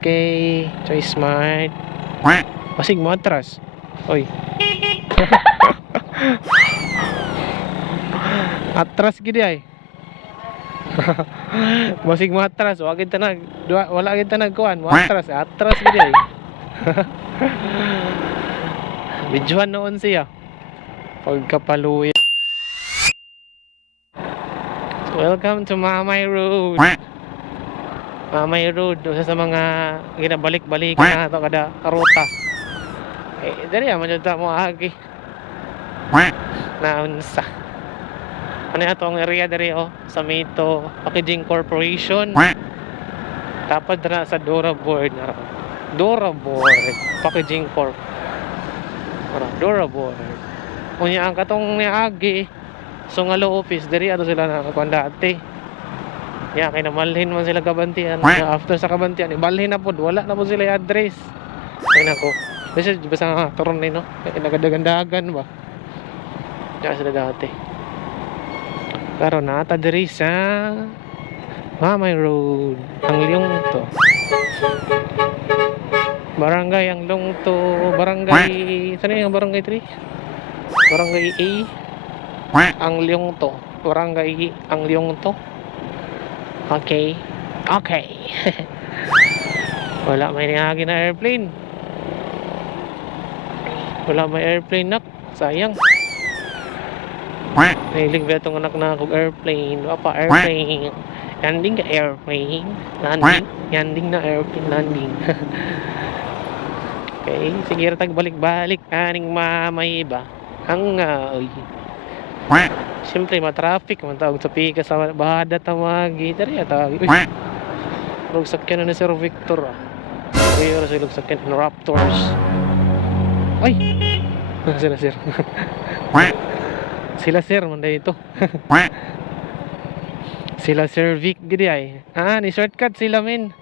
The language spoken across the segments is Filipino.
Okay, choice smart. Pasig mo atras. Oy. Atras gid ay. Basig mo atras, wa gid tanag, wala gid tanag kuan, mo atras gid ay. Bijuan noon siya. Pagkapaluya. Welcome to Mamay Road. Mamay Road, usa sa mga ginabalik-balik na ito kada ruta. Dali man jud ta mo agi. Naunsa. Ano atong area diri sa Mito Packaging Corporation. Tapad na sa Dora Board. Dora Board Packaging Corp. Dora Board. Unya ang katong niagi Sungalo office diri ato sila na kuan dati. Ya kay namalhin man sila kabantian. After sa kabantian ibalhin na pud, wala na pud sila address. Ay nako. Kasi basta nga karon ni no. Nagadagan ba. Ya sila dati. Pero nata diri sa Mamay Road, ang Lungto. Barangay ang Lungto, barangay, saan yung barangay 3? Barangay A, ang Lungto, barangay ang Lungto. Okay. Okay. Wala may nangagi na airplane. Wala may airplane nak, sayang. Nailig ba itong anak na akong airplane? Apa airplane? Landing ka airplane. Landing. Landing na airplane landing. Okay, sige ratag balik-balik aning mamay ba? Ang oy. Siyempre matraffic man tawag sa pika sa bahada tamagi diri tawag. Uy. Rog sakyan na Sir Victor. Uy, ora sa sakyan ng Raptors. Ay. Sila sir. Sila sir man dito. Sila Sir Vic gidi ay. Ni shortcut sila men.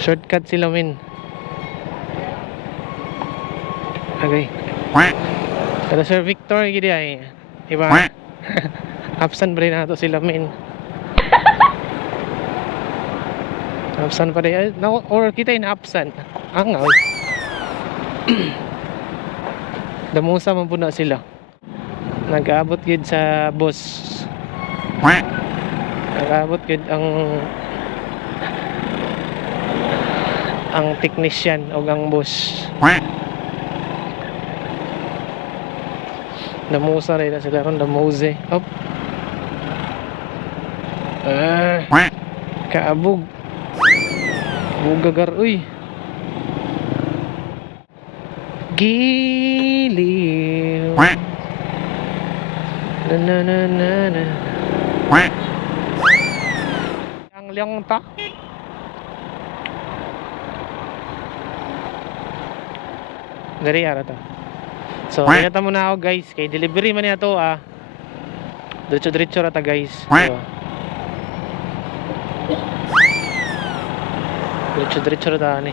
Shortcut sila men. Okay. Sila Sir Victor gidi ay. Diba? Absent ba rin nato sila men. Absent pa rin. Or kita in absent. Ang ay. Damusa man po na sila. Nag-aabot yun sa boss. Nag-aabot yun ang technician o ang boss. Damusa rin na sila ron. Damose. Op. Kaabog. Bugagar. Uy. Giliw. Na na na na na. Ang Lungto. Dari ara ta. So, dinata mo na ako guys. Kay delivery man niya to Diretso-diretso ra ta guys. Diba? Diretso-diretso ra ta ni.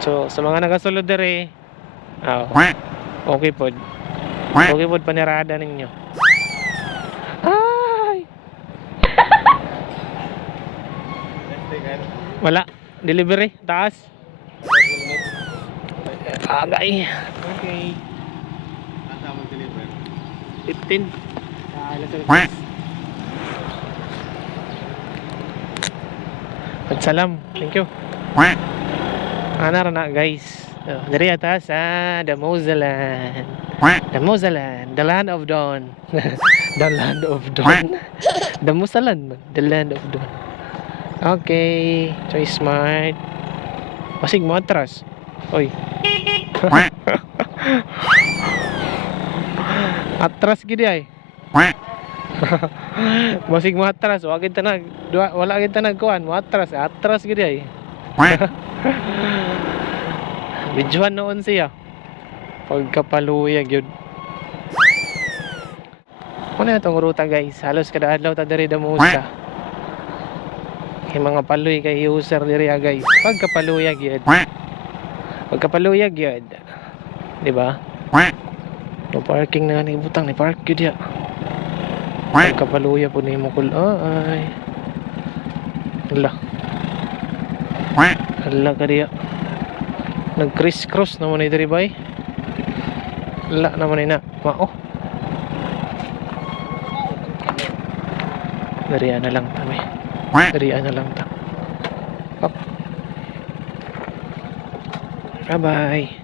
So, sa mga nagasulod dere, okay pod. Okay pod panirada ninyo. Ay! Wala. Delivery. Taas. Agay. Okay. Asa mo deliver? 15. Salam. Thank you. Ana na guys. Dari atas Damozaland. Damozaland, the land of dawn. The land of dawn. Damozaland, the land of dawn. Okay, choice smart. Pasig mo atras. Oy. Atras gid ay. Basig mo atras, wa gid tanag, wala gid tanag kuan, mo atras gid ay. Bijuan noon siya. Pagkapaluyag yun. Ano na itong ruta guys? Halos kada adlaw ta diri damusa. Kay mga paloy kay user diri guys. Pagkapaluyag yun. Pagkapaluyag yun. Diba? No parking na ni butang ni park yun ya. Kapaluya po ni mo kulay. Hala. Hala ka diya. Nag criss-cross naman ni diri bay. Hala naman ni na. Mao. Darian na lang kami. Darian na lang ta. Up. Bye-bye.